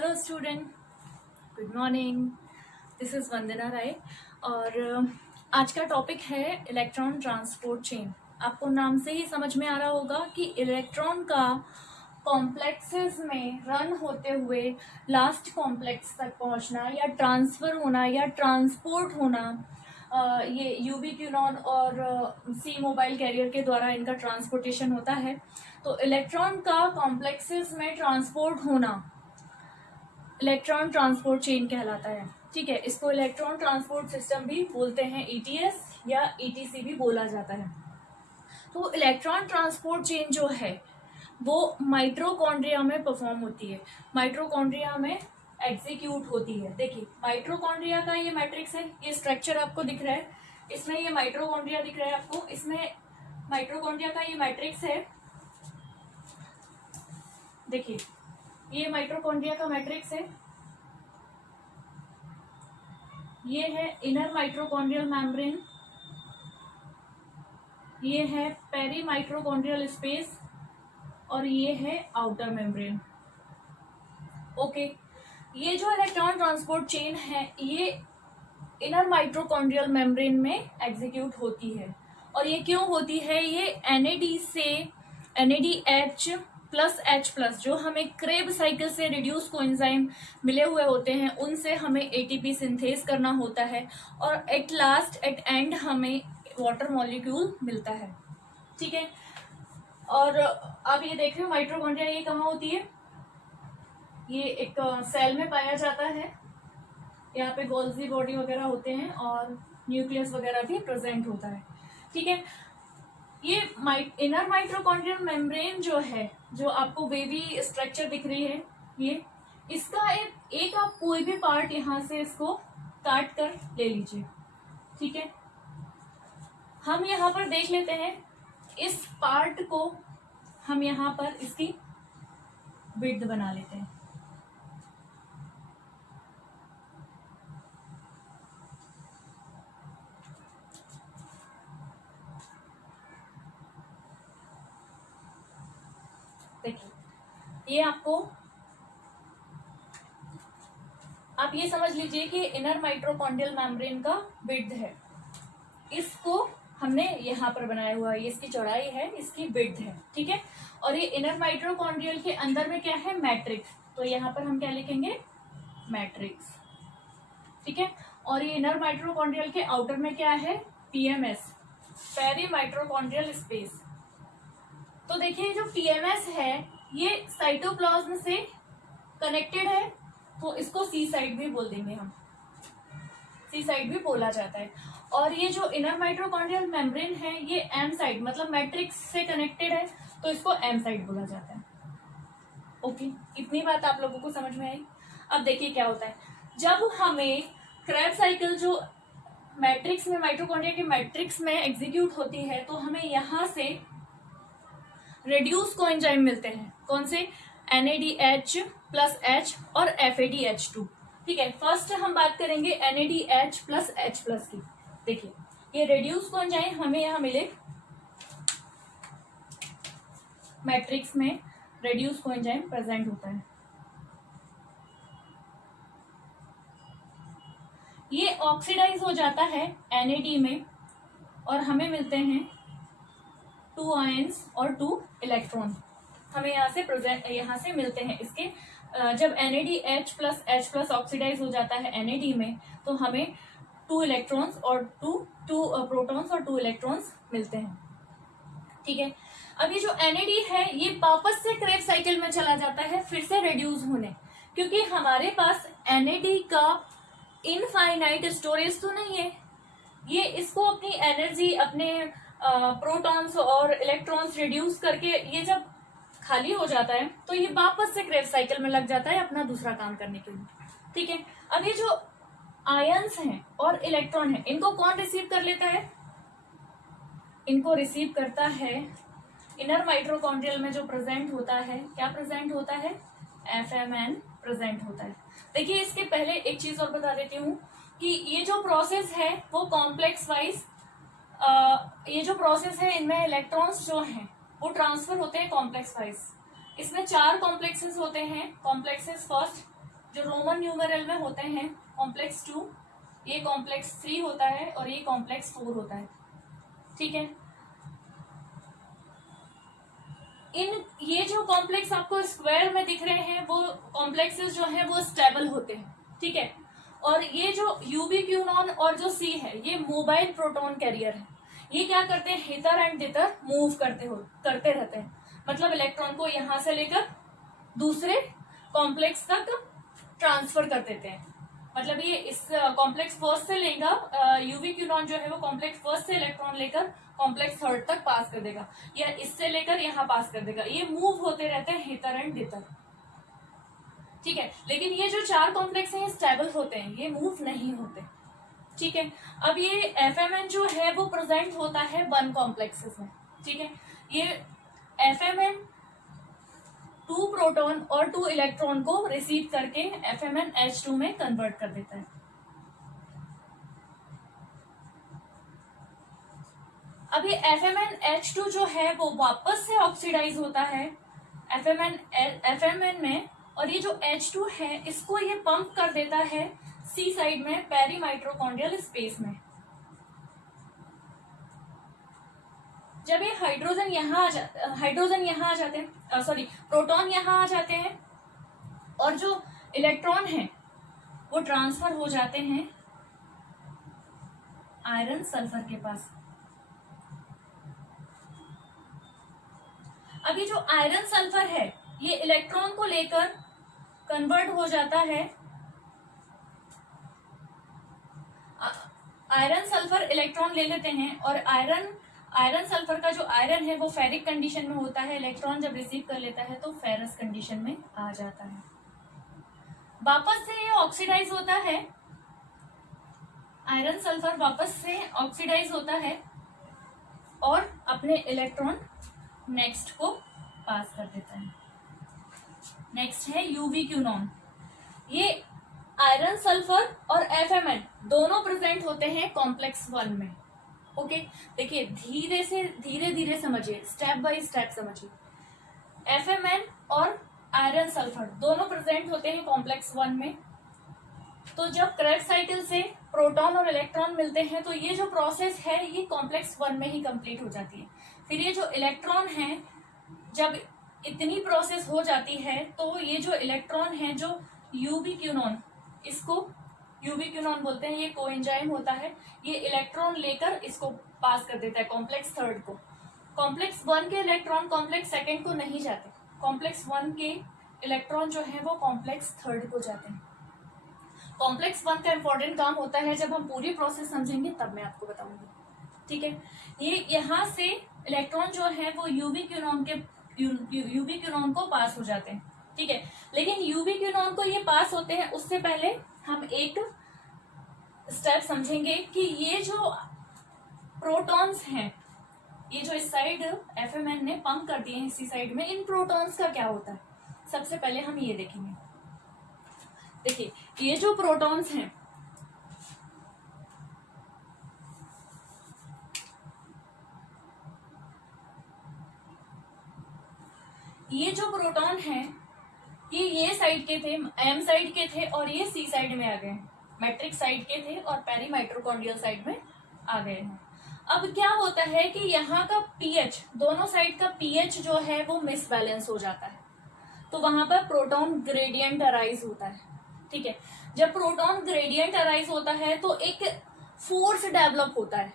Hello student, good morning. This is Vandana Rai और आज का टॉपिक है इलेक्ट्रॉन ट्रांसपोर्ट चेन। आपको नाम से ही समझ में आ रहा होगा कि इलेक्ट्रॉन का कॉम्प्लेक्सेस में रन होते हुए लास्ट कॉम्प्लेक्स तक पहुंचना या ट्रांसफर होना या ट्रांसपोर्ट होना, ये यूबी क्यूनॉन और सी मोबाइल कैरियर के द्वारा इनका ट्रांसपोर्टेशन होता है। तो इलेक्ट्रॉन का कॉम्प्लेक्सेस में ट्रांसपोर्ट होना इलेक्ट्रॉन ट्रांसपोर्ट चेन कहलाता है। ठीक है, इसको इलेक्ट्रॉन ट्रांसपोर्ट सिस्टम भी बोलते हैं, ईटीएस या ईटीसी भी बोला जाता है। तो इलेक्ट्रॉन ट्रांसपोर्ट चेन जो है वो माइटोकॉन्ड्रिया में परफॉर्म होती है, माइटोकॉन्ड्रिया में एग्जीक्यूट होती है। देखिए, माइटोकॉन्ड्रिया का ये मैट्रिक्स है, ये स्ट्रक्चर आपको दिख रहा है, इसमें ये माइटोकॉन्ड्रिया दिख रहा है आपको, इसमें माइटोकॉन्ड्रिया का ये मैट्रिक्स है। देखिए, ये माइटोकॉन्ड्रिया का मैट्रिक्स है, ये है इनर माइटोकॉन्ड्रियल मेम्ब्रेन, ये है पेरी माइटोकॉन्ड्रियल स्पेस और ये है आउटर मेम्ब्रेन। ओके, ये जो इलेक्ट्रॉन ट्रांसपोर्ट चेन है ये इनर माइटोकॉन्ड्रियल मेम्ब्रेन में एग्जीक्यूट होती है। और ये क्यों होती है? ये एनएडी से NADH प्लस H+ जो हमें क्रेब साइकिल से रिड्यूस कोएंजाइम मिले हुए होते हैं उनसे हमें एटीपी सिंथेस करना होता है और एट लास्ट एट एंड हमें वाटर मॉलिक्यूल मिलता है। ठीक है, और आप ये देख रहे हो माइटोकॉन्ड्रिया ये कहाँ होती है? ये एक सेल में पाया जाता है, यहाँ पे गोल्जी बॉडी वगैरह होते हैं और न्यूक्लियस वगैरह भी प्रेजेंट होता है। ठीक है, ये इनर माइटोकॉन्ड्रियल मेम्ब्रेन जो है, जो आपको वेवी स्ट्रक्चर दिख रही है, ये इसका एक आप कोई भी पार्ट यहाँ से इसको काट कर ले लीजिए। ठीक है, हम यहाँ पर देख लेते हैं, इस पार्ट को हम यहाँ पर इसकी विड्थ बना लेते हैं। देखिए, ये आप ये समझ लीजिए कि इनर माइटोकॉन्ड्रियल मेम्ब्रेन का विड्थ है, इसको हमने यहाँ पर बनाया हुआ है, ये इसकी चौड़ाई है, इसकी विड्थ है। ठीक है, और ये इनर माइटोकॉन्ड्रियल के अंदर में क्या है? मैट्रिक्स। तो यहाँ पर हम क्या लिखेंगे? मैट्रिक्स। ठीक है, और ये इनर माइटोकॉन्ड्रियल के आउटर में क्या है? PMS, perimitochondrial space. तो देखिए, जो PMS है ये साइटोप्लाज्म से कनेक्टेड है, तो इसको सी साइड भी बोल देंगे हम, सी साइड भी बोला जाता है। और ये जो इनर माइटोकॉन्ड्रियल मेम्ब्रेन है ये M साइड मतलब मैट्रिक्स से कनेक्टेड है, तो इसको M साइड बोला जाता है। ओके, इतनी बात आप लोगों को समझ में आई। अब देखिए क्या होता है, जब हमें क्रेब साइकिल जो मैट्रिक्स में, माइटोकॉन्ड्रिया के मैट्रिक्स में एग्जीक्यूट होती है, तो हमें यहाँ से रेड्यूस कोएंजाइम मिलते हैं। कौन से? NADH प्लस H और FADH2। ठीक है, फर्स्ट हम बात करेंगे NADH प्लस H+ की। देखिए, ये रेड्यूस कोएंजाइम हमें यहाँ मिले, मैट्रिक्स में रेड्यूस कोएंजाइम प्रेजेंट होता है। ये ऑक्सीडाइज हो जाता है NAD में और हमें मिलते हैं 2 आयंस और 2 इलेक्ट्रॉन हमें यहाँ से मिलते हैं। इसके जब NADH प्लस H+ ऑक्सीडाइज हो जाता है NAD में, तो हमें 2 इलेक्ट्रॉन्स और 2 प्रोटॉन्स और 2 इलेक्ट्रॉन्स मिलते हैं। ठीक है, अब ये जो NAD है ये वापस से क्रेब साइकिल में चला जाता है फिर से रिड्यूस होने, क्योंकि हमारे पास NAD का इनफाइनाइट स्टोरेज तो नहीं है, ये इसको अपनी एनर्जी, अपने प्रोटॉन्स और इलेक्ट्रॉन्स रिड्यूस करके ये जब खाली हो जाता है तो ये वापस से क्रेब साइकिल में लग जाता है अपना दूसरा काम करने के लिए। ठीक है, अब ये जो आयंस हैं और इलेक्ट्रॉन है इनको कौन रिसीव कर लेता है? इनको रिसीव करता है इनर माइटोकॉन्ड्रियल में जो प्रेजेंट होता है, क्या प्रेजेंट होता है? FMN प्रेजेंट होता है। देखिए, इसके पहले एक चीज और बता देती हूँ कि ये जो प्रोसेस है वो कॉम्प्लेक्स वाइज, ये जो प्रोसेस है इनमें इलेक्ट्रॉन्स जो हैं वो ट्रांसफर होते हैं कॉम्प्लेक्स वाइज। इसमें 4 कॉम्प्लेक्सेस होते हैं। कॉम्प्लेक्सेस फर्स्ट जो रोमन न्यूमेरल में होते हैं कॉम्प्लेक्स 2, ये कॉम्प्लेक्स 3 होता है और ये कॉम्प्लेक्स 4 होता है। ठीक है, ये जो कॉम्प्लेक्स आपको स्क्वायर में दिख रहे हैं वो कॉम्प्लेक्सेस जो है वो स्टेबल होते हैं। ठीक है, और ये जो यूबी क्यूनॉन और जो सी है ये मोबाइल प्रोटॉन कैरियर है। ये क्या करते हैं, हितर एंड दितर मूव करते रहते हैं। मतलब इलेक्ट्रॉन को यहां से लेकर दूसरे कॉम्प्लेक्स तक ट्रांसफर कर देते हैं। मतलब ये इस कॉम्प्लेक्स फर्स्ट से लेगा, यूवी क्यूनॉन जो है वो कॉम्प्लेक्स फर्स्ट से इलेक्ट्रॉन लेकर कॉम्प्लेक्स थर्ड तक पास कर देगा, या इससे लेकर यहाँ पास कर देगा। ये मूव होते रहते हैं हितर एंड दितर। ठीक है, लेकिन ये जो 4 कॉम्प्लेक्स हैं ये स्टेबल होते हैं, ये मूव नहीं होते। ठीक है, अब ये एफएमएन जो है वो प्रेजेंट होता है 1 कॉम्प्लेक्सेस में। ठीक है, ये एफएमएन 2 प्रोटॉन और 2 इलेक्ट्रॉन को रिसीव करके FMnH2 में कन्वर्ट कर देता है। अब ये FMnH2 जो है वो वापस से ऑक्सीडाइज होता है FMN में, और ये जो H2 है इसको ये पंप कर देता है C साइड में पेरी माइटोकॉन्ड्रियल स्पेस में। जब ये हाइड्रोजन यहाँ आ जाते हैं, सॉरी प्रोटॉन यहाँ आ जाते हैं, और जो इलेक्ट्रॉन है वो ट्रांसफर हो जाते हैं आयरन सल्फर के पास। अब ये जो आयरन सल्फर है ये इलेक्ट्रॉन को लेकर कन्वर्ट हो जाता है, आयरन सल्फर इलेक्ट्रॉन ले लेते हैं, और आयरन सल्फर का जो आयरन है वो फेरिक कंडीशन में होता है। इलेक्ट्रॉन जब रिसीव कर लेता है तो फेरस कंडीशन में आ जाता है। वापस से ये ऑक्सीडाइज होता है, आयरन सल्फर वापस से ऑक्सीडाइज होता है और अपने इलेक्ट्रॉन नेक्स्ट को पास कर देता है। नेक्स्ट है यूवी क्यूनॉन। ये आयरन सल्फर और FMN दोनों प्रेजेंट होते हैं कॉम्प्लेक्स 1 में। ओके, देखिए धीरे धीरे समझिए, स्टेप बाय स्टेप समझिए। FMN और आयरन सल्फर दोनों प्रेजेंट होते हैं कॉम्प्लेक्स 1 में। तो जब क्रेब्स साइकिल से प्रोटॉन और इलेक्ट्रॉन मिलते हैं तो ये जो प्रोसेस है ये कॉम्प्लेक्स 1 में ही कंप्लीट हो जाती है। फिर ये जो इलेक्ट्रॉन है, जब इतनी प्रोसेस हो जाती है तो ये जो इलेक्ट्रॉन है जो यूबी क्यूनॉन, इसको यूबी क्यूनॉन बोलते हैं, ये कोएंजाइम होता है, ये इलेक्ट्रॉन लेकर इसको पास कर देता है कॉम्प्लेक्स 3 को। कॉम्प्लेक्स 1 के इलेक्ट्रॉन कॉम्प्लेक्स 2 को नहीं जाते, कॉम्प्लेक्स 1 के इलेक्ट्रॉन जो है वो कॉम्प्लेक्स 3 को जाते हैं। कॉम्प्लेक्स 1 का इंपॉर्टेंट काम होता है, जब हम पूरी प्रोसेस समझेंगे तब मैं आपको बताऊंगी। ठीक है, ये यहाँ से इलेक्ट्रॉन जो है वो यूवी क्यूनॉन को पास हो जाते हैं। ठीक है, लेकिन यूवी क्यूनॉन को ये पास होते हैं उससे पहले हम एक स्टेप समझेंगे कि ये जो प्रोटॉन्स हैं, ये जो इस साइड FMN ने पंप कर दिए हैं इसी साइड में, इन प्रोटॉन्स का क्या होता है। सबसे पहले हम ये देखेंगे। देखिए, ये जो प्रोटॉन्स हैं, ये जो प्रोटॉन है ये साइड के थे, M साइड के थे, और ये C साइड में आ गए, मैट्रिक्स साइड के थे और पेरी माइटोकॉन्ड्रियल साइड में आ गए हैं। अब क्या होता है कि यहाँ का pH, दोनों साइड का pH जो है वो मिसबैलेंस हो जाता है, तो वहां पर प्रोटॉन ग्रेडियंट अराइज होता है। ठीक है, जब प्रोटॉन ग्रेडियंट अराइज होता है तो एक फोर्स डेवलप होता है,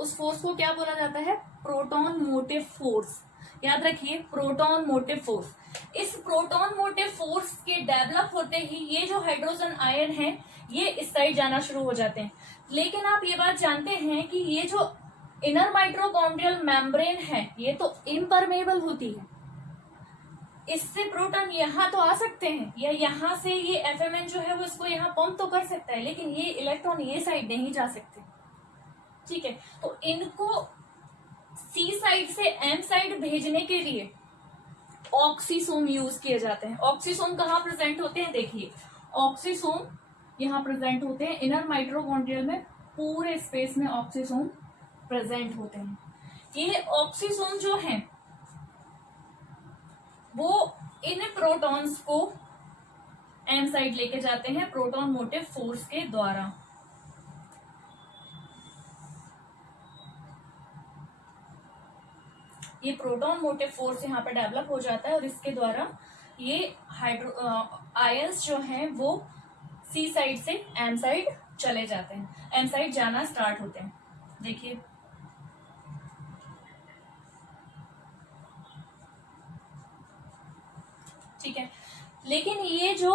उस फोर्स को क्या बोला जाता है, प्रोटॉन मोटिव फोर्स। याद रखिए, प्रोटॉन मोटिव फोर्स। इस प्रोटॉन मोटिव फोर्स के डेवलप होते ही ये जो हाइड्रोजन आयन है ये इस साइड जाना शुरू हो जाते हैं। लेकिन आप ये बात जानते हैं कि ये जो इनर माइटोकॉन्ड्रियल मेम्ब्रेन है ये तो इम्परमेबल होती है, इससे प्रोटॉन यहाँ तो आ सकते हैं, या यहाँ से ये FMN जो है वो इसको यहाँ पंप तो कर सकता है, लेकिन ये इलेक्ट्रॉन ये साइड नहीं जा सकते। ठीक है, तो इनको C साइड से M साइड भेजने के लिए ऑक्सीसोम यूज किए जाते हैं। ऑक्सीसोम कहाँ प्रेजेंट होते हैं, देखिए ऑक्सीसोम यहाँ प्रेजेंट होते हैं इनर माइटोकॉन्ड्रियल में, पूरे स्पेस में ऑक्सीसोम प्रेजेंट होते हैं। ये ऑक्सीसोम जो हैं वो इन प्रोटॉन्स को एम साइड लेके जाते हैं प्रोटॉन मोटिव फोर्स के द्वारा। ये प्रोटॉन मोटिव फोर्स यहाँ पे डेवलप हो जाता है और इसके द्वारा ये आयंस जो हैं वो सी साइड से एम साइड चले जाते हैं, एम साइड जाना स्टार्ट होते हैं। देखिए ठीक है, लेकिन ये जो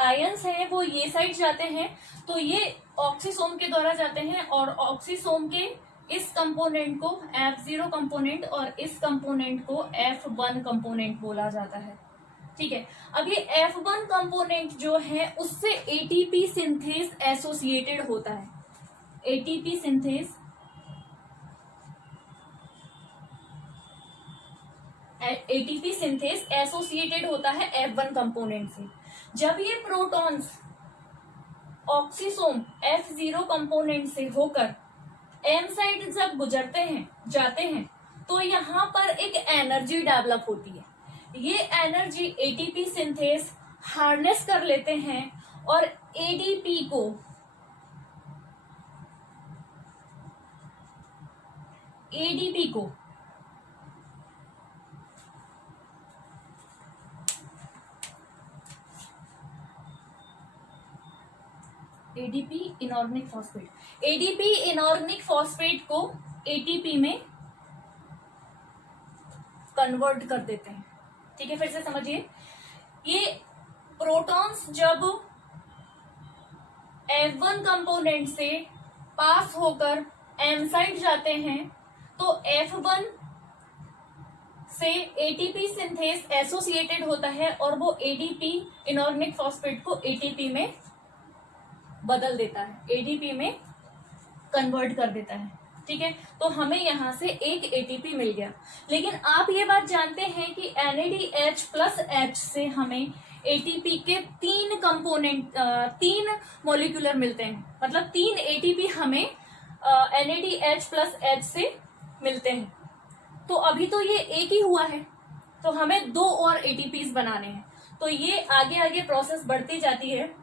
आयंस हैं वो ये साइड जाते हैं तो ये ऑक्सीसोम के द्वारा जाते हैं और ऑक्सीसोम के इस कंपोनेंट को F0 कंपोनेंट और इस कंपोनेंट को F1 कंपोनेंट बोला जाता है। ठीक है, अब ये F1 कंपोनेंट जो है उससे एटीपी सिंथेस एसोसिएटेड होता है। एटीपी सिंथेस एसोसिएटेड होता है F1 कंपोनेंट से। जब ये प्रोटॉन्स ऑक्सीसोम F0 कंपोनेंट से होकर एम साइड जब गुजरते हैं जाते हैं तो यहाँ पर एक एनर्जी डेवलप होती है। ये एनर्जी एटीपी सिंथेस हार्नेस कर लेते हैं और एडीपी को ADP inorganic phosphate ADP inorganic phosphate को एटीपी में कन्वर्ट कर देते हैं। ठीक है, फिर से समझिए, ये प्रोटॉन्स जब F1 कंपोनेंट से पास होकर एम साइड जाते हैं तो F1 से एटीपी सिंथेस एसोसिएटेड होता है और वो एडीपी इनऑर्गेनिक फॉस्फेट को एटीपी में बदल देता है, एडीपी में कन्वर्ट कर देता है। ठीक है, तो हमें यहां से एक एटीपी मिल गया। लेकिन आप ये बात जानते हैं कि NADH प्लस H से हमें एटीपी के 3 कंपोनेंट 3 मॉलिक्यूलर मिलते हैं, मतलब 3 एटीपी हमें NADH प्लस H से मिलते हैं। तो अभी तो ये एक ही हुआ है तो हमें 2 और एटीपीज बनाने हैं। तो ये आगे आगे प्रोसेस बढ़ती जाती है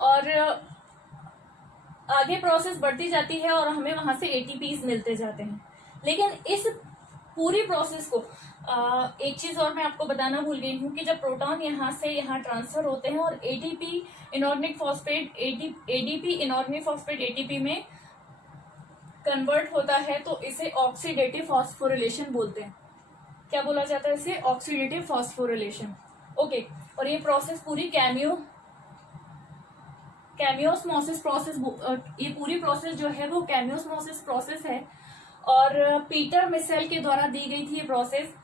और आगे प्रोसेस बढ़ती जाती है और हमें वहां से एटीपीज मिलते जाते हैं। लेकिन इस पूरी प्रोसेस को एक चीज और मैं आपको बताना भूल गई हूँ कि जब प्रोटॉन यहाँ से यहाँ ट्रांसफर होते हैं और ATP inorganic phosphate ADP inorganic phosphate ATP में कन्वर्ट होता है तो इसे ऑक्सीडेटिव फॉस्फोरिलेशन बोलते हैं। क्या बोला जाता है इसे? Oxidative phosphorylation. ओके, और ये प्रोसेस पूरी कैमियोस्मोसिस प्रोसेस, ये पूरी प्रोसेस जो है वो कैमियोस्मोसिस प्रोसेस है और पीटर मिसेल के द्वारा दी गई थी ये process.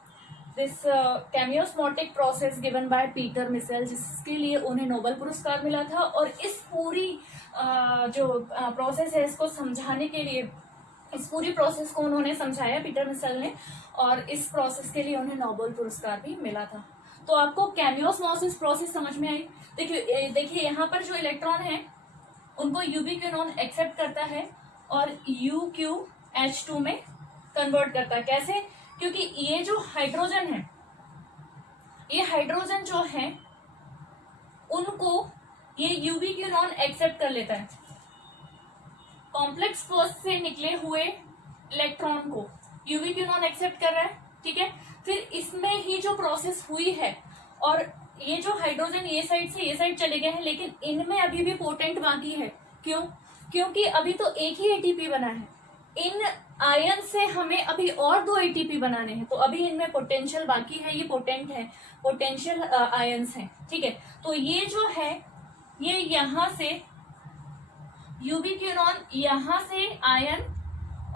This chemiosmotic process given by Peter Mitchell, जिसके लिए उन्हें नोबेल पुरस्कार मिला था। और इस पूरी जो प्रोसेस है इसको समझाने के लिए, इस पूरी प्रोसेस को उन्होंने समझाया पीटर मिसेल ने और इस प्रोसेस के लिए उन्हें नोबेल पुरस्कार भी मिला था। तो आपको कैमियोस्मोसिस प्रोसेस समझ में आई। देखिए यहाँ पर जो इलेक्ट्रॉन है उनको यूबीक्विनोन एक्सेप्ट करता है और UQH2 में कन्वर्ट करता है। कैसे? क्योंकि ये जो हाइड्रोजन है, ये हाइड्रोजन जो है उनको ये यूबीक्विनोन एक्सेप्ट कर लेता है। कॉम्प्लेक्स फर्स्ट से निकले हुए इलेक्ट्रॉन को यूबीक्विनोन एक्सेप्ट कर रहा है। ठीक है, फिर इसमें ही जो प्रोसेस हुई है और ये जो हाइड्रोजन ये साइड से ये साइड चले गए हैं, लेकिन इनमें अभी भी पोटेंट बाकी है। क्यों? क्योंकि अभी तो एक ही एटीपी बना है। इन आयन से हमें अभी और 2 एटीपी बनाने हैं, तो अभी इनमें पोटेंशियल बाकी है। ये पोटेंट है, पोटेंशियल आयंस हैं। ठीक है, तो ये जो है ये यहाँ से यूबीक्विनोन, यहाँ से आयन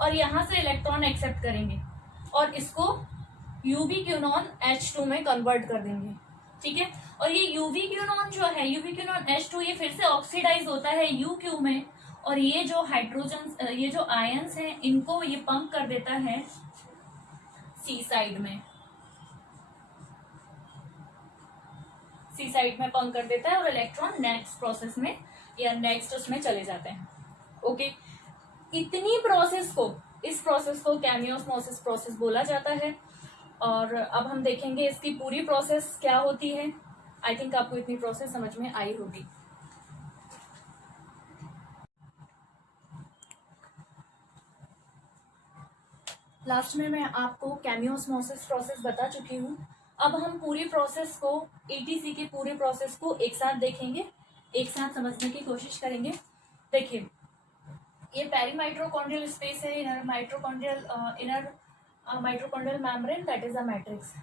और यहाँ से इलेक्ट्रॉन एक्सेप्ट करेंगे और इसको यूबीक्विनोन H2 में कन्वर्ट कर देंगे। ठीक है, और ये यूबीक्विनोन जो है, यूबीक्विनोन H2, ये फिर से ऑक्सीडाइज होता है UQ में और ये जो हाइड्रोजन, ये जो आयंस हैं इनको ये पंप कर देता है सी साइड में। सी साइड में पंप कर देता है और इलेक्ट्रॉन नेक्स्ट प्रोसेस में या नेक्स्ट उसमें चले जाते हैं। ओके, इतनी प्रोसेस को, इस प्रोसेस को कैमियोस्मोसिस प्रोसेस बोला जाता है। और अब हम देखेंगे इसकी पूरी प्रोसेस क्या होती है। आई थिंक आपको इतनी प्रोसेस समझ में आई होगी। लास्ट में मैं आपको केमियोस्मोसिस प्रोसेस बता चुकी हूँ। अब हम पूरी प्रोसेस को, एटीसी के पूरे प्रोसेस को एक साथ देखेंगे, एक साथ समझने की कोशिश करेंगे। देखिए, ये पेरीमाइटोकॉन्ड्रियल स्पेस है, inner mitochondrial membrane, that is a matrix.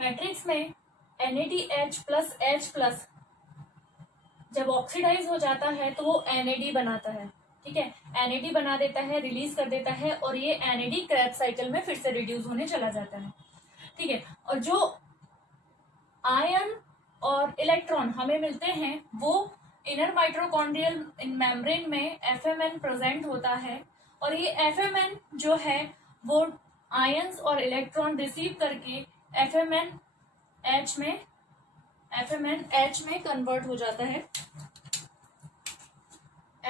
Matrix में NADH+H+ जब ऑक्सीडाइज हो जाता है तो वो NAD बनाता है, ठीक है। NAD बना देता है, रिलीज कर देता है, और ये NAD क्रेब्स साइकिल में फिर से रिड्यूस होने चला जाता है, ठीक है। और जो आयन और इलेक्ट्रॉन हमें मिलते हैं वो इनर माइटोकॉन्ड्रियल मेम्ब्रेन में FMN प्रेजेंट होता है, और ये FMN जो है वो आयंस और इलेक्ट्रॉन रिसीव करके FMNH में कन्वर्ट हो जाता है,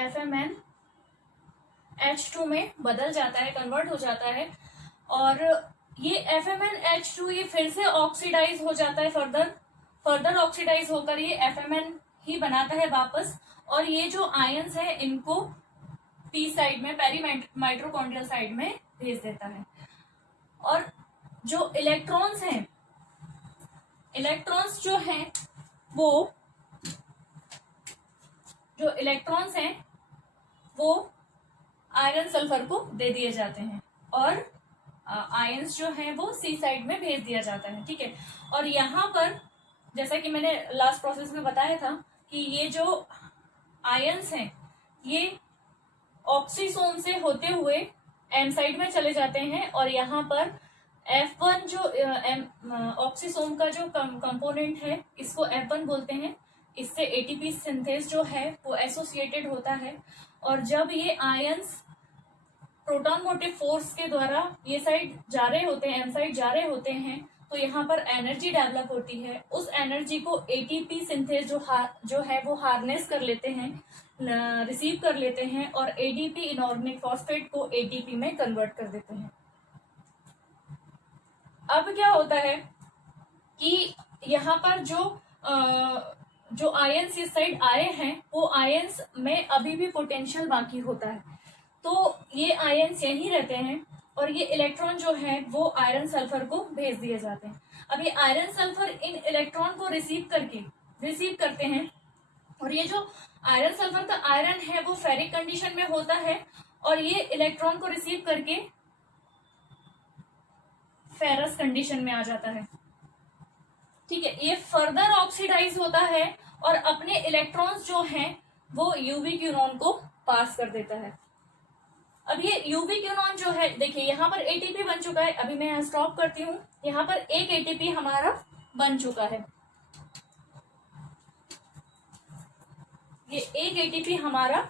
FMNH2 में बदल जाता है, कन्वर्ट हो जाता है। और ये FMNH2 ये फिर से ऑक्सीडाइज हो जाता है, फर्दर ऑक्सीडाइज होकर ये FMN ही बनाता है वापस, और ये जो आयंस है इनको P साइड में, पेरीमाइटोकॉन्ड्रियल साइड में भेज देता है। और जो इलेक्ट्रॉन्स हैं, इलेक्ट्रॉन्स जो हैं वो आयरन सल्फर को दे दिए जाते हैं, और आयंस जो है वो C साइड में भेज दिया जाता है, ठीक है। और यहाँ पर जैसा कि मैंने लास्ट प्रोसेस में बताया था कि ये जो आयंस हैं ये ऑक्सीसोम से होते हुए M साइड में चले जाते हैं, और यहाँ पर F1 जो ऑक्सीसोम का जो कंपोनेंट है इसको F1 बोलते हैं, इससे ATP सिंथेस जो है वो एसोसिएटेड होता है। और जब ये आयंस प्रोटॉन मोटिव फोर्स के द्वारा ये साइड जा रहे होते हैं, M साइड जा रहे होते हैं, तो यहाँ पर एनर्जी डेवलप होती है। उस एनर्जी को ATP सिंथेस जो है वो हार्नेस कर लेते हैं, रिसीव कर लेते हैं, और ADP इनऑर्गेनिक फॉस्फेट को ATP में कन्वर्ट कर देते हैं। अब क्या होता है कि यहाँ पर जो आयंस इस साइड आए हैं वो आयंस में अभी भी पोटेंशियल बाकी होता है, तो ये आयंस यहीं रहते हैं, और ये इलेक्ट्रॉन जो है वो आयरन सल्फर को भेज दिए जाते हैं। अब ये आयरन सल्फर इन इलेक्ट्रॉन को रिसीव करते हैं, और ये जो आयरन सल्फर का आयरन है वो फेरिक कंडीशन में होता है, और ये इलेक्ट्रॉन को रिसीव करके फेरस कंडीशन में आ जाता है, ठीक है। ये फर्दर ऑक्सीडाइज होता है और अपने इलेक्ट्रॉन्स जो हैं वो यूवी क्यूनॉन को पास कर देता है। अब ये यूवी क्यूनॉन जो है, देखिए यहाँ पर ATP बन चुका है, अभी मैं यहाँ स्टॉप करती हूँ। यहाँ पर एक ATP हमारा बन चुका है, ये एक ATP हमारा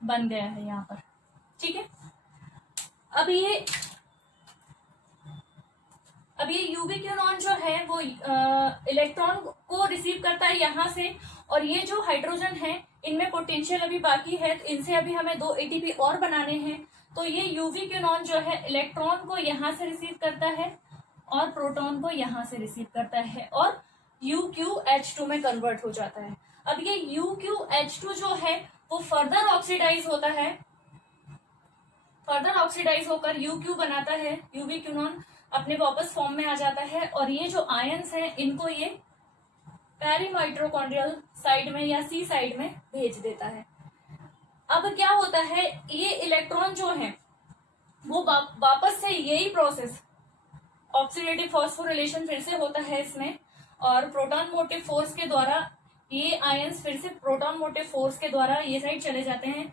बन गया है यहाँ पर, ठीक है। अब ये यूवी क्यूनॉन जो है वो इलेक्ट्रॉन को रिसीव करता है यहाँ से, और ये जो हाइड्रोजन है इनमें पोटेंशियल अभी बाकी है, तो इनसे अभी हमें 2 ATP और बनाने हैं। तो ये यूवी क्यूनॉन जो है इलेक्ट्रॉन को यहाँ से रिसीव करता है और प्रोटॉन को यहाँ से रिसीव करता है, और UQH2 में कन्वर्ट हो जाता है। अब ये UQH2 जो है वो फर्दर ऑक्सीडाइज होता है, फर्दर ऑक्सीडाइज होकर UQ बनाता है, यूवी क्यूनॉन अपने वापस फॉर्म में आ जाता है, और ये जो आयंस हैं इनको ये पेरीमाइटोकॉन्ड्रियल साइड में या C साइड में भेज देता है। अब क्या होता है, ये इलेक्ट्रॉन जो है वो वापस से यही प्रोसेस ऑक्सीडेटिव फॉस्फोरिलेशन फिर से होता है इसमें, और प्रोटॉन मोटिव फोर्स के द्वारा ये आयंस फिर से प्रोटॉन मोटिव फोर्स के द्वारा ये साइड चले जाते हैं,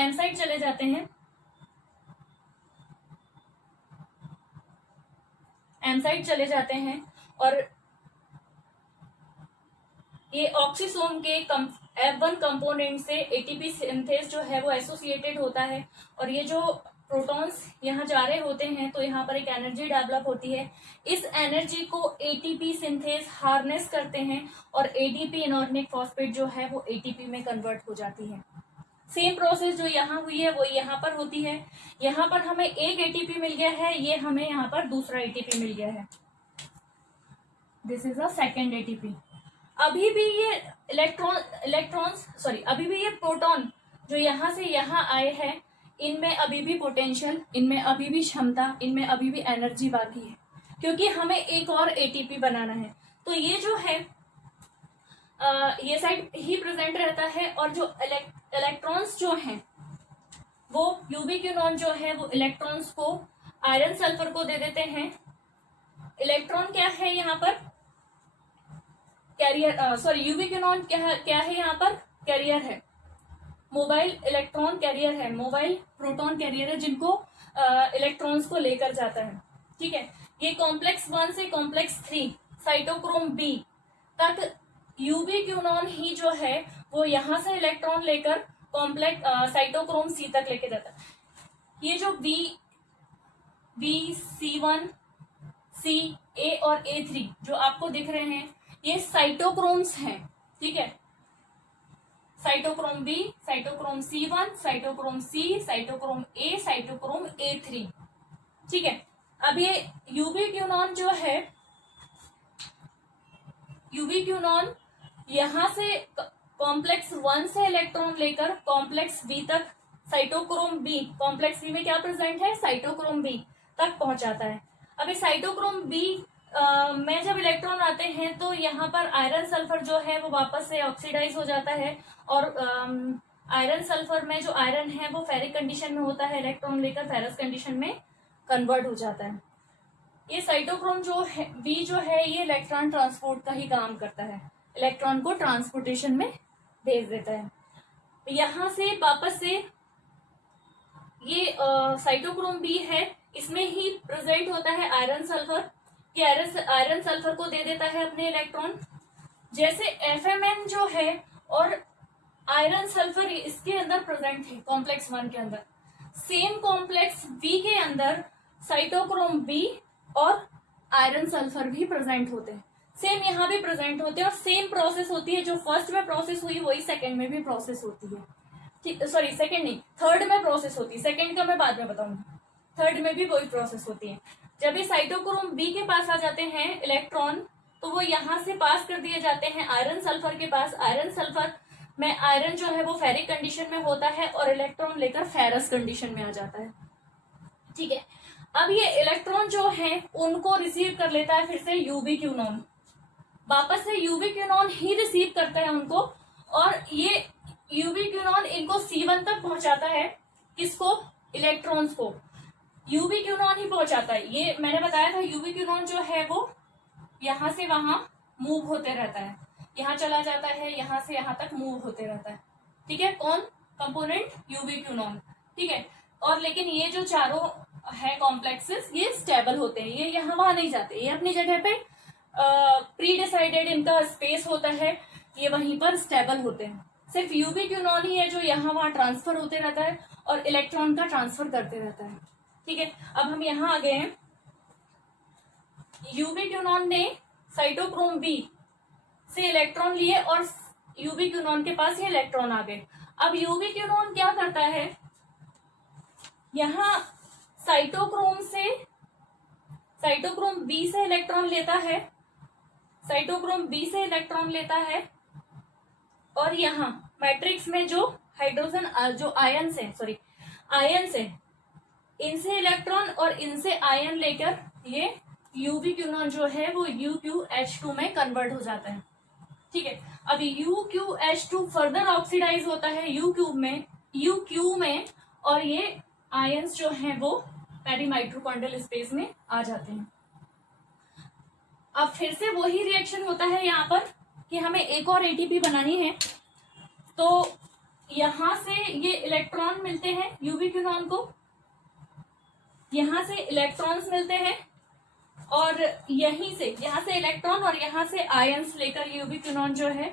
M साइड चले जाते हैं, M साइड चले जाते हैं, और ये ऑक्सीसोम के F1 कंपोनेंट से ATP सिंथेस जो है वो एसोसिएटेड होता है, और ये जो प्रोटॉन्स यहाँ जा रहे होते हैं तो यहाँ पर एक एनर्जी डेवलप होती है। इस एनर्जी को ATP सिंथेस हार्नेस करते हैं, और ADP इनऑर्गेनिक फॉस्फेट जो है वो ATP में कन्वर्ट हो जाती है। सेम प्रोसेस जो यहाँ हुई है वो यहाँ पर होती है। यहाँ पर हमें एक ATP मिल गया है, ये हमें यहाँ पर दूसरा ATP मिल गया है। This is a second ATP. अभी भी ये अभी भी ये प्रोटॉन जो यहाँ से यहाँ आए हैं, इनमें अभी भी पोटेंशियल, इनमें अभी भी क्षमता, इनमें अभी भी एनर्जी बाकी है, क्योंकि हमें एक और एटीपी बनाना है। तो ये जो है ये साइड ही प्रेजेंट रहता है, और जो इलेक्ट्रॉन्स जो हैं वो यूबिक्विनोन जो है वो इलेक्ट्रॉन्स को आयरन सल्फर को दे देते हैं। इलेक्ट्रॉन क्या है यहाँ पर, कैरियर, यूबिक्विनोन क्या है यहाँ पर, कैरियर है, मोबाइल इलेक्ट्रॉन कैरियर है, मोबाइल प्रोटॉन कैरियर है, जिनको इलेक्ट्रॉन्स को लेकर जाता है। ठीक है, ये कॉम्प्लेक्स 1 से कॉम्प्लेक्स 3 साइटोक्रोम बी तक यूबिक्विनोन ही जो है वो यहाँ से इलेक्ट्रॉन लेकर कॉम्प्लेक्स साइटोक्रोम सी तक लेके जाता है। ये जो C1 C A और A3 जो आपको दिख रहे हैं ये साइटोक्रोम्स हैं। ठीक है, cytochrome B, cytochrome C1, cytochrome C, cytochrome A, cytochrome A3। ठीक है, अब ये यूबिक्विनोन जो है, यूबिक्विनोन यहां से कॉम्प्लेक्स 1 से इलेक्ट्रॉन लेकर कॉम्प्लेक्स बी तक, साइटोक्रोम बी, कॉम्प्लेक्स बी में क्या प्रेजेंट है, साइटोक्रोम बी तक पहुंचाता है। अब इस साइटोक्रोम बी में जब इलेक्ट्रॉन आते हैं तो यहाँ पर आयरन सल्फर जो है वो वापस से ऑक्सीडाइज हो जाता है, और आयरन सल्फर में जो आयरन है वो फेरिक कंडीशन में होता है, इलेक्ट्रॉन लेकर फेरस कंडीशन में कन्वर्ट हो जाता है। ये साइटोक्रोम जो है बी जो है ये इलेक्ट्रॉन ट्रांसपोर्ट का ही काम करता है, इलेक्ट्रॉन को ट्रांसपोर्टेशन में भेज देता है। यहाँ से वापस से ये साइटोक्रोम बी है, इसमें ही प्रेजेंट होता है आयरन सल्फर, कि आयरन सल्फर को दे देता है अपने इलेक्ट्रॉन। जैसे FMN जो है और आयरन सल्फर इसके अंदर प्रेजेंट है कॉम्प्लेक्स 1 के अंदर, सेम कॉम्प्लेक्स बी के अंदर साइटोक्रोम बी और आयरन सल्फर भी प्रेजेंट होते हैं, सेम यहाँ भी प्रेजेंट होते हैं, और सेम प्रोसेस होती है। जो फर्स्ट में प्रोसेस हुई वही सेकंड में भी प्रोसेस होती है। ठीक, सॉरी सेकंड नहीं, थर्ड में प्रोसेस होती है, सेकंड का मैं बाद में बताऊंगी, थर्ड में भी वही प्रोसेस होती है। जब ये साइटोक्रोम बी के पास आ जाते हैं इलेक्ट्रॉन तो वो यहाँ से पास कर दिए जाते हैं आयरन सल्फर के पास। आयरन सल्फर में आयरन जो है वो फेरिक कंडीशन में होता है और इलेक्ट्रॉन लेकर फेरस कंडीशन में आ जाता है। ठीक है, अब ये इलेक्ट्रॉन जो है उनको रिसीव कर लेता है फिर से यूबिक्विनोन, वापस से यूबिक्विनोन ही रिसीव करता है उनको, और ये यूबिक्विनोन इनको C1 तक पहुंचाता है। किसको, इलेक्ट्रॉन्स को यूबिक्विनोन ही पहुंचाता है। ये मैंने बताया था यूबिक्विनोन जो है वो यहाँ से वहां मूव होते रहता है, यहाँ चला जाता है, यहाँ से यहाँ तक मूव होते रहता है। ठीक है, कौन, कंपोनेंट यूबिक्विनोन। ठीक है, और लेकिन ये जो चारों है कॉम्प्लेक्सेस ये स्टेबल होते हैं, ये यहाँ वहां नहीं जाते, ये अपनी जगह पे प्री डिसाइडेड इनका स्पेस होता है, ये वहीं पर स्टेबल होते हैं। सिर्फ यूबिक्विनोन ही है जो यहाँ वहां ट्रांसफर होते रहता है और इलेक्ट्रॉन का ट्रांसफर करते रहता है। ठीक है, अब हम यहाँ आ गए हैं, यूबिक्विनोन ने साइटोक्रोम बी से इलेक्ट्रॉन लिए और यूबिक्विनोन के पास ये इलेक्ट्रॉन आ गए। अब यूबिक्विनोन क्या करता है, यहाँ साइटोक्रोम बी से इलेक्ट्रॉन लेता है, साइटोक्रोम बी से इलेक्ट्रॉन लेता है, और यहाँ मैट्रिक्स में जो हाइड्रोजन जो आयन से इनसे इलेक्ट्रॉन और इनसे आयन लेकर ये यूबिक्विनोन जो है वो UqH2 में कन्वर्ट हो जाता है। ठीक है, अब UqH2 फर्दर ऑक्सीडाइज होता है UQ में, और ये आयंस जो हैं वो पेरीमाइट्रोकॉन्ड्रियल स्पेस में आ जाते हैं। अब फिर से वही रिएक्शन होता है यहाँ पर कि हमें एक और ATP बनानी है, तो यहां से ये इलेक्ट्रॉन मिलते हैं यूबिक्विनोन को, यहां से इलेक्ट्रॉन्स मिलते हैं, और यहाँ से इलेक्ट्रॉन और यहाँ से आयंस लेकर यूबिक्विनोन जो है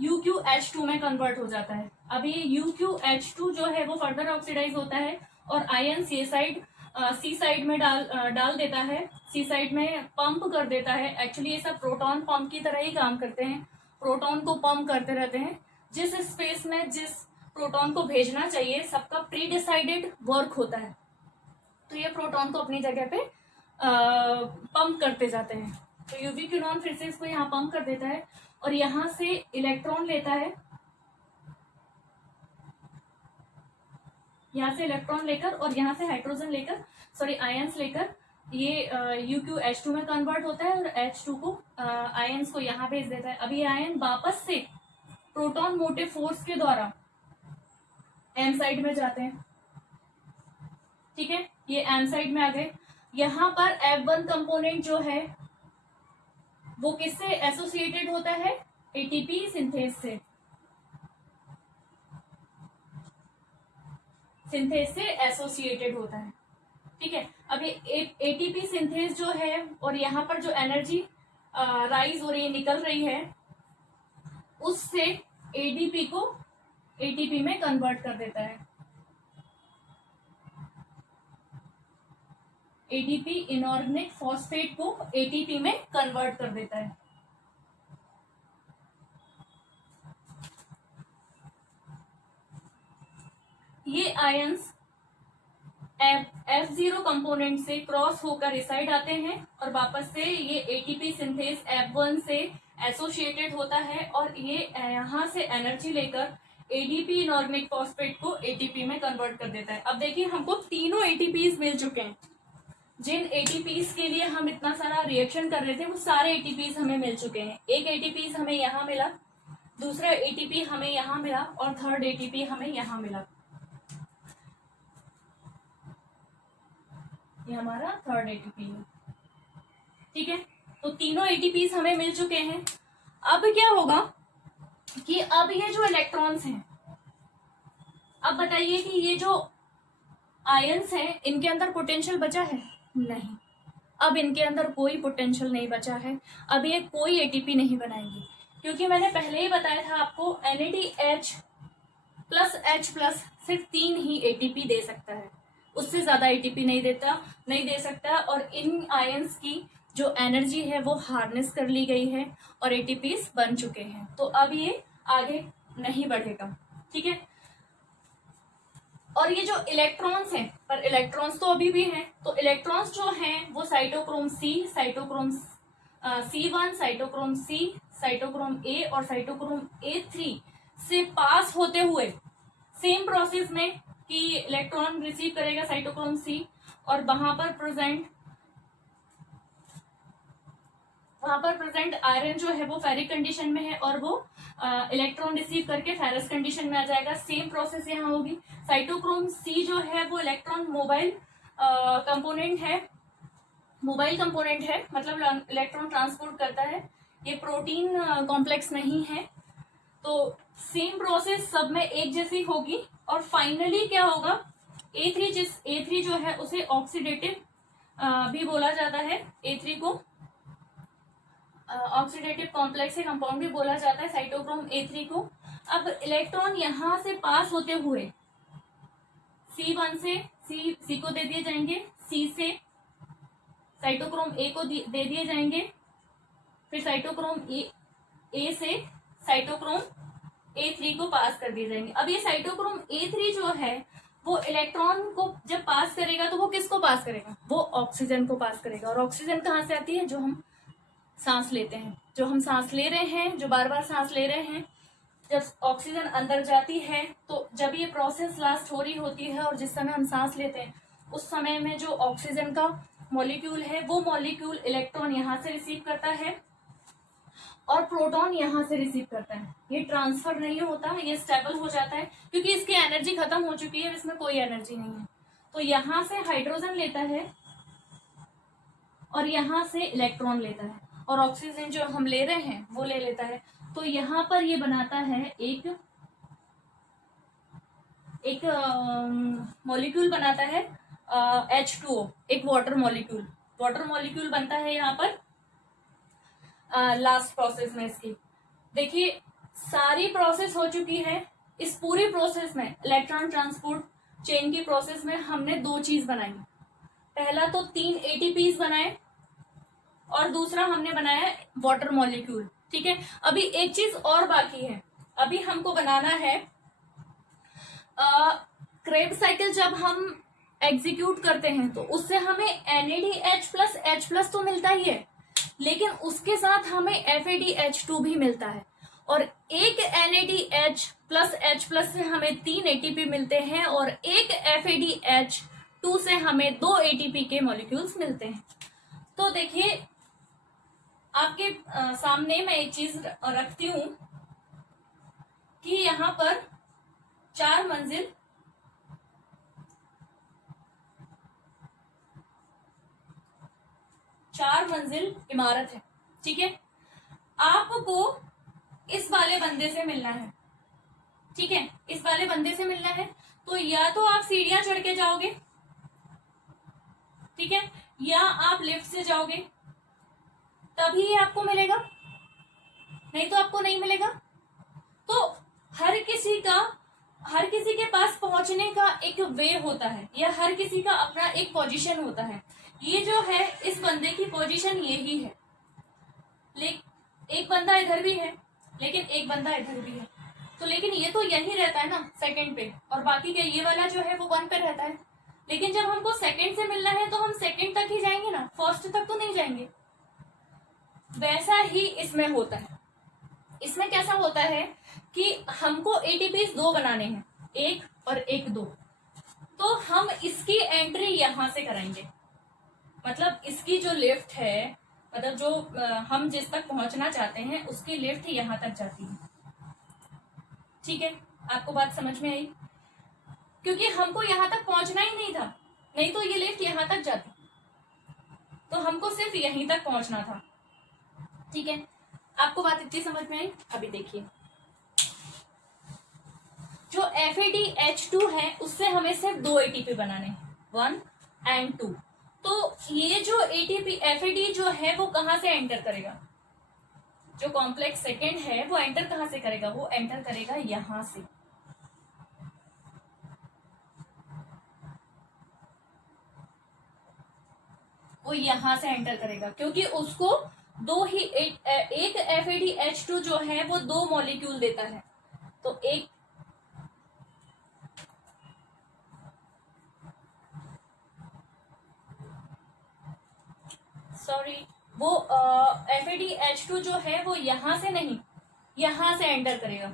UqH2 में कन्वर्ट हो जाता है। अब ये UqH2 जो है वो फर्दर ऑक्सीडाइज होता है और आयंस ये साइड सी साइड में डाल देता है, सी साइड में पंप कर देता है। एक्चुअली ये सब प्रोटॉन पंप की तरह ही काम करते हैं, प्रोटॉन को पंप करते रहते हैं। जिस स्पेस में जिस प्रोटॉन को भेजना चाहिए सबका प्री डिसाइडेड वर्क होता है। तो ये प्रोटॉन को अपनी जगह पे पंप करते जाते हैं। तो यूवी क्यूनॉन फिर से इसको यहाँ पंप कर देता है और यहाँ से इलेक्ट्रॉन लेता है, यहाँ से इलेक्ट्रॉन लेकर और यहाँ से हाइड्रोजन लेकर, सॉरी आयंस लेकर ये UqH2 में कन्वर्ट होता है और H2 को आयंस को यहाँ भेज देता है। अब ये आयन वापस से प्रोटॉन मोटिव फोर्स के द्वारा एम साइड में जाते हैं। ठीक है, ये एम साइड में आ गए। यहाँ पर F1 कंपोनेंट जो है वो किससे एसोसिएटेड होता है? एटीपी सिंथेज से, सिंथेज से एसोसिएटेड होता है। ठीक है, अब ये एटीपी सिंथेज जो है और यहाँ पर जो एनर्जी राइज हो रही है, निकल रही है, उससे एडीपी को एटीपी में कन्वर्ट कर देता है। एडीपी इनऑर्गेनिक फॉस्फेट को एटीपी में कन्वर्ट कर देता है। ये आयंस F0 कंपोनेंट से क्रॉस होकर इस साइड आते हैं और वापस से ये एटीपी सिंथेज F1 से एसोसिएटेड होता है और ये यहाँ से एनर्जी लेकर एडीपी इनऑर्गेनिक फॉस्फेट को एटीपी में कन्वर्ट कर देता है। अब देखिए हमको तीनों एटीपीज मिल चुके हैं। जिन एटीपीज के लिए हम इतना सारा रिएक्शन कर रहे थे वो सारे एटीपीज हमें मिल चुके हैं। एक एटीपीज हमें यहाँ मिला, दूसरा एटीपी हमें यहाँ मिला और थर्ड एटीपी हमें यहाँ मिला। ये हमारा थर्ड एटीपी है। ठीक है, तो तीनों एटीपीज हमें मिल चुके हैं। अब क्या होगा कि अब ये जो इलेक्ट्रॉन्स हैं, अब बताइए कि ये जो आयंस हैं इनके अंदर पोटेंशियल बचा है? नहीं, अब इनके अंदर कोई पोटेंशियल नहीं बचा है। अब ये कोई एटीपी नहीं बनाएंगे क्योंकि मैंने पहले ही बताया था आपको NADH प्लस H प्लस सिर्फ 3 ही एटीपी दे सकता है, उससे ज्यादा एटीपी नहीं दे सकता। और इन आयंस की जो एनर्जी है वो हार्नेस कर ली गई है और एटीपीज बन चुके हैं, तो अब ये आगे नहीं बढ़ेगा। ठीक है, और ये जो इलेक्ट्रॉन्स हैं, पर इलेक्ट्रॉन्स तो अभी भी हैं, तो इलेक्ट्रॉन्स जो हैं वो cytochrome C, cytochrome C1, cytochrome C, cytochrome A और साइटोक्रोम A3 से पास होते हुए सेम प्रोसेस में कि इलेक्ट्रॉन रिसीव करेगा साइटोक्रोम C और वहां पर प्रेजेंट आयरन जो है वो फेरिक कंडीशन में है और वो इलेक्ट्रॉन रिसीव करके फेरस कंडीशन में आ जाएगा। सेम प्रोसेस यहाँ होगी। साइटोक्रोम C जो है वो इलेक्ट्रॉन मोबाइल कंपोनेंट है, मतलब इलेक्ट्रॉन ट्रांसपोर्ट करता है। ये प्रोटीन कॉम्प्लेक्स नहीं है, तो सेम प्रोसेस सब में एक जैसी होगी। और फाइनली क्या होगा, A3 जो है उसे ऑक्सीडेटिव भी बोला जाता है। A3 को ऑक्सीडेटिव कॉम्प्लेक्स कंपाउंड भी बोला जाता है, साइटोक्रोम A3 को। अब इलेक्ट्रॉन यहां से पास होते हुए C1 से C को दे दिए जाएंगे, C से साइटोक्रोम A को दे दिए जाएंगे, फिर साइटोक्रोम A से साइटोक्रोम A3 को पास कर दिए जाएंगे। अब ये साइटोक्रोम A3 जो है वो इलेक्ट्रॉन को जब पास करेगा तो वो किसको पास करेगा? वो ऑक्सीजन को पास करेगा। और ऑक्सीजन कहाँ से आती है? जो हम सांस लेते हैं, जो हम सांस ले रहे हैं, जो बार बार सांस ले रहे हैं, जब ऑक्सीजन अंदर जाती है तो जब ये प्रोसेस लास्ट हो रही होती है और जिस समय हम सांस लेते हैं उस समय में जो ऑक्सीजन का मॉलिक्यूल है वो मॉलिक्यूल इलेक्ट्रॉन यहाँ से रिसीव करता है और प्रोटॉन यहाँ से रिसीव करता है। ये ट्रांसफर नहीं होता, ये स्टेबल हो जाता है क्योंकि इसकी एनर्जी खत्म हो चुकी है, इसमें कोई एनर्जी नहीं है। तो यहाँ से हाइड्रोजन लेता है और यहाँ से इलेक्ट्रॉन लेता है और ऑक्सीजन जो हम ले रहे हैं वो ले लेता है। तो यहाँ पर ये बनाता है एक मॉलिक्यूल बनाता है H2O, एक वाटर मॉलिक्यूल बनता है यहाँ पर लास्ट प्रोसेस में। इसकी देखिए सारी प्रोसेस हो चुकी है। इस पूरी प्रोसेस में, इलेक्ट्रॉन ट्रांसपोर्ट चेन की प्रोसेस में, हमने 2 चीज बनाई। पहला तो 3 ATPs बनाए और दूसरा हमने बनाया वाटर मॉलिक्यूल। ठीक है, अभी एक चीज और बाकी है, अभी हमको बनाना है क्रेब साइकिल। जब हम एग्जीक्यूट करते हैं तो उससे हमें NADH प्लस H प्लस तो मिलता ही है, लेकिन उसके साथ हमें FADH2 भी मिलता है, और एक NADH प्लस H प्लस से हमें 3 ATP मिलते हैं, और एक FADH2 से हमें 2 ATP के मॉलिक्यूल्स मिलते हैं। तो देखिए आपके सामने मैं एक चीज रखती हूं कि यहां पर 4 मंजिल इमारत है, ठीक है। आपको इस वाले बंदे से मिलना है, ठीक है, इस वाले बंदे से मिलना है, तो या तो आप सीढ़ियां चढ़ के जाओगे, ठीक है, या आप लिफ्ट से जाओगे, तभी आपको मिलेगा, नहीं तो आपको नहीं मिलेगा। तो हर किसी के पास पहुंचने का एक वे होता है, या हर किसी का अपना एक पोजीशन होता है। ये जो है इस बंदे की पोजीशन यही है, एक बंदा इधर भी है, लेकिन एक बंदा इधर भी है, तो लेकिन ये तो यही रहता है ना सेकंड पे, और बाकी का ये वाला जो है वो 1 पे रहता है। लेकिन जब हमको सेकंड से मिलना है तो हम सेकंड तक ही जाएंगे ना, फर्स्ट तक तो नहीं जाएंगे। वैसा ही इसमें होता है। इसमें कैसा होता है कि हमको ATPs 2 बनाने हैं, 1 और 1 2, तो हम इसकी एंट्री यहां से कराएंगे, मतलब इसकी जो लिफ्ट है, मतलब जो हम जिस तक पहुंचना चाहते हैं उसकी लिफ्ट यहां तक जाती है, ठीक है। आपको बात समझ में आई? क्योंकि हमको यहां तक पहुंचना ही नहीं था, नहीं तो ये लिफ्ट यहां तक जाती, तो हमको सिर्फ यहीं तक पहुंचना था, ठीक है। आपको बात इतनी समझ में आई? अभी देखिए जो FADH2 है उससे हमें सिर्फ 2 ATP बनाने हैं, 1 और 2। तो ये जो ATP FAD जो है वो कहां से एंटर करेगा, जो कॉम्प्लेक्स सेकेंड है वो एंटर कहां से करेगा, वो एंटर करेगा यहां से, वो यहां से एंटर करेगा, क्योंकि उसको एक FADH2 जो है वो 2 मॉलिक्यूल देता है, तो एक वो FADH2 जो है वो यहां से नहीं, यहां से एंटर करेगा,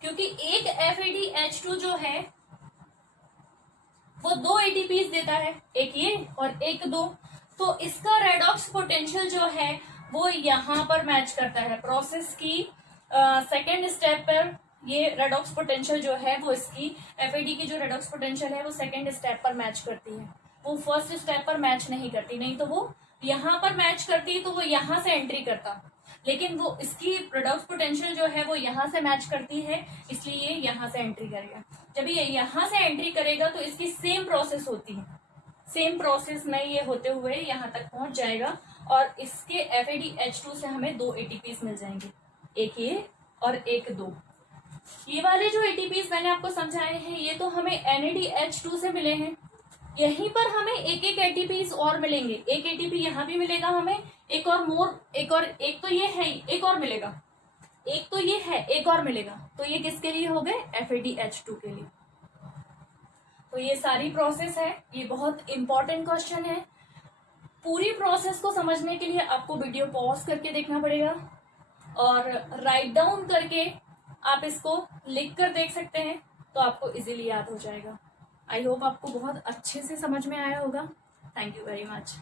क्योंकि एक FADH2 जो है वो 2 ATPs देता है, एक ये और एक 2, तो इसका रेडॉक्स पोटेंशियल जो है वो यहां पर मैच करता है। प्रोसेस की सेकेंड स्टेप पर ये रेडॉक्स पोटेंशियल जो है वो इसकी FAD की जो रेडॉक्स पोटेंशियल है वो सेकेंड स्टेप पर मैच करती है, वो फर्स्ट स्टेप पर मैच नहीं करती, नहीं तो वो यहां पर मैच करती तो वो यहां से एंट्री करता, लेकिन वो इसकी रेडॉक्स पोटेंशियल जो है वो यहां से मैच करती है, इसलिए ये यहां से एंट्री करेगा। जब ये यहां से एंट्री करेगा तो इसकी सेम प्रोसेस होती है, सेम प्रोसेस में ये होते हुए यहां तक पहुंच जाएगा, और इसके FADH2 से हमें 2 ATPs मिल जाएंगे, एक ये और एक 2। ये वाले जो ATPs मैंने आपको समझाए हैं ये तो हमें NADH2 से मिले हैं, यहीं पर हमें एक ATPs और मिलेंगे, एक ATP यहाँ भी मिलेगा हमें, एक तो ये है, एक और मिलेगा, एक तो ये है, एक और मिलेगा, तो ये किसके लिए हो गए, FADH2 के लिए। तो ये सारी प्रोसेस है, ये बहुत इंपॉर्टेंट क्वेश्चन है। पूरी प्रोसेस को समझने के लिए आपको वीडियो पॉज करके देखना पड़ेगा, और राइट डाउन करके आप इसको लिख कर देख सकते हैं, तो आपको इजीली याद हो जाएगा। आई होप आपको बहुत अच्छे से समझ में आया होगा। Thank you very much.